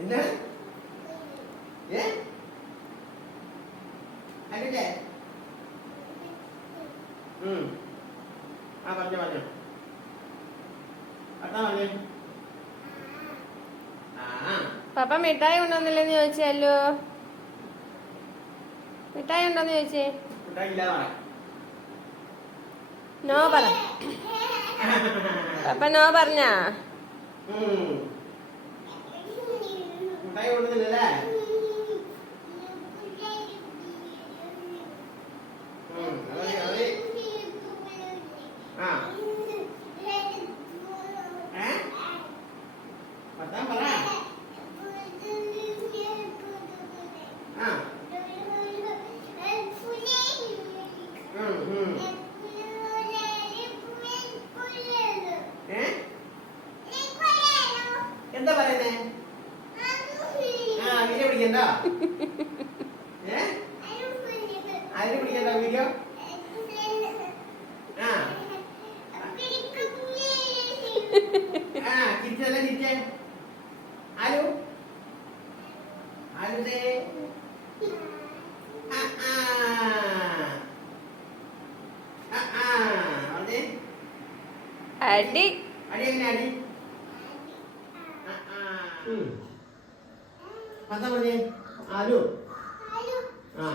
എന്താണ് ഏ അല്ലേ ഉം ആ. പറഞ്ഞോ പറഞ്ഞോ അതാ പറഞ്ഞേ പപ്പ മിഠായി ഉണ്ടോന്നില്ലെന്ന് ചോദിച്ചല്ലോ. മിഠായി ഉണ്ടോന്ന് ചോദിച്ചേ നോ പറ. അപ്പൊ നോ പറഞ്ഞാ. ഉണ്ടായി കൊണ്ടുവന്നില്ലല്ലേ ഉം അവർ അവർ ആ ഏ വർത്താൻ പറ ആ ഉം ഉം ഏ എന്താ പറയുന്നേ ഏ? ആര് പിടിക്കണ്ട വീഡിയോ? ആ. ആ ചിരിച്ചല്ലേ ചിരിച്ചേ ആലു ആലുദേ ആ ആ. ആ ആ. പറഞ്ഞേ അടി. അടി എങ്ങനെ അടി? ആ ആ. എന്താ പറഞ്ഞേ ആലു ആ.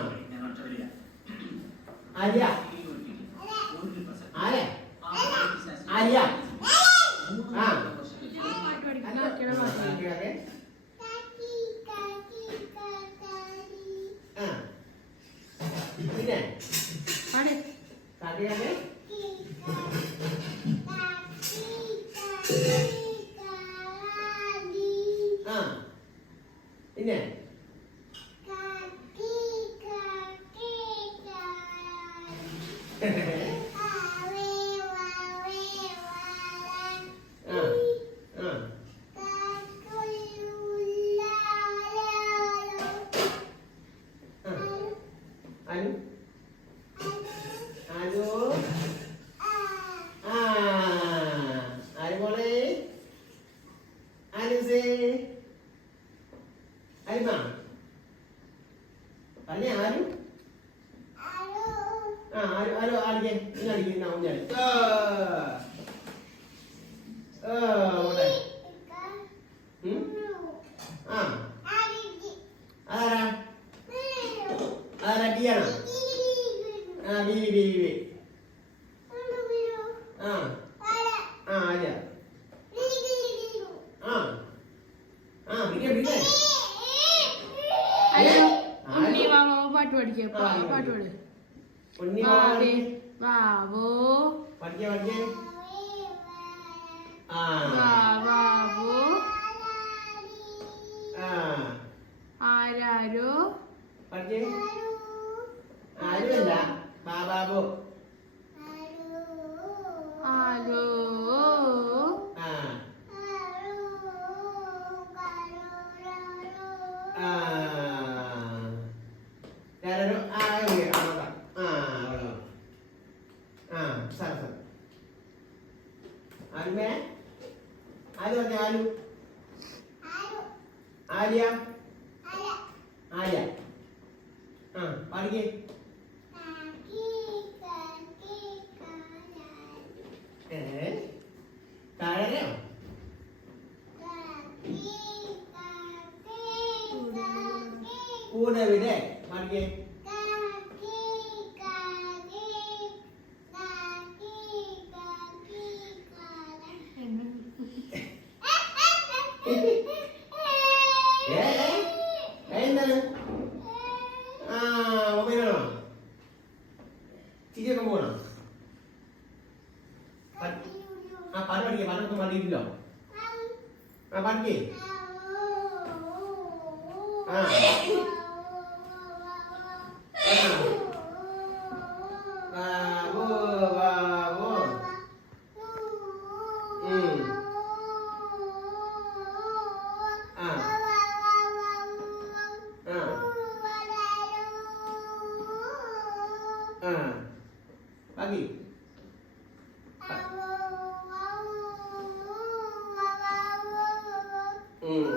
ആര്യ. ആരെ? ആര്യ. ആ. പിന്നെ? കാട്ടിയാട്ടെ പിന്നെ ആ ആ ആ അനു അനു ആ ആര് മോളെ അനുസേ അരിമ പറഞ്ഞ ആരു? ആ ആരു ആരോ ആടിക്കേ ഇന്ന് അടിക്കും ഇന്ന് അവൻ അടി. ആ. ആ മോളെ ഉം? ആ അതാരാ അതാരാ ടീയാണോ ആ ബീവി ബീവി ആ ആ ആര്യ ആ ആ പിന്നെ പിന്നെ ഉണ്ണി വാവോ പാട്ട് പഠിക്കുക പാട്ട് പാട്. വാവേ വാവോ വാവോ ആരാരോ? ആരുമല്ല. ബാബാബു ആരോ? ആ ആ ഞാനൊരു ആ ഓക്കെ ആ നോക്കാം ആ അവിടെ വാ. ആ സാർ സാർ ആരുമേ ആര് പറഞ്ഞ ആലു. ആര്യ ആര്യ ആ പാടിക്കേ. താഴെയോ? കൂടെ വിടെ. പാടിക്കേ ഏ ഏ, ഏ, എന്താണ്? ആ മൊബൈലാണോ ചിരിയൊക്കെ പോകണോ? ആ പാട്ട് പഠിക്കേ പാട്ടൊക്കെ പാടിയില്ലോ ആ. ആ. Lagi. Hmm.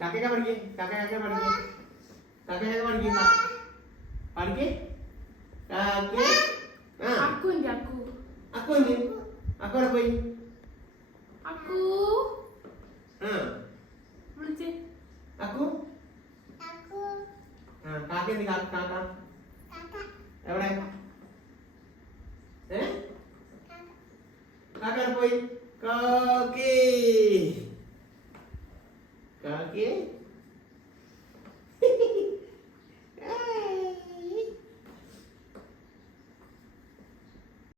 Kakek kan pergi, kakek kakek pergi, kakek kakek pergi, kak. pergi, kakek. Nah. Aku ini aku. Aku ini, aku apa ini? Aku. Nah. Aku. കാക്ക എന്ത് കാക്ക? എവിടെ? ഏ? കാക്ക പോയി? കാക്കി.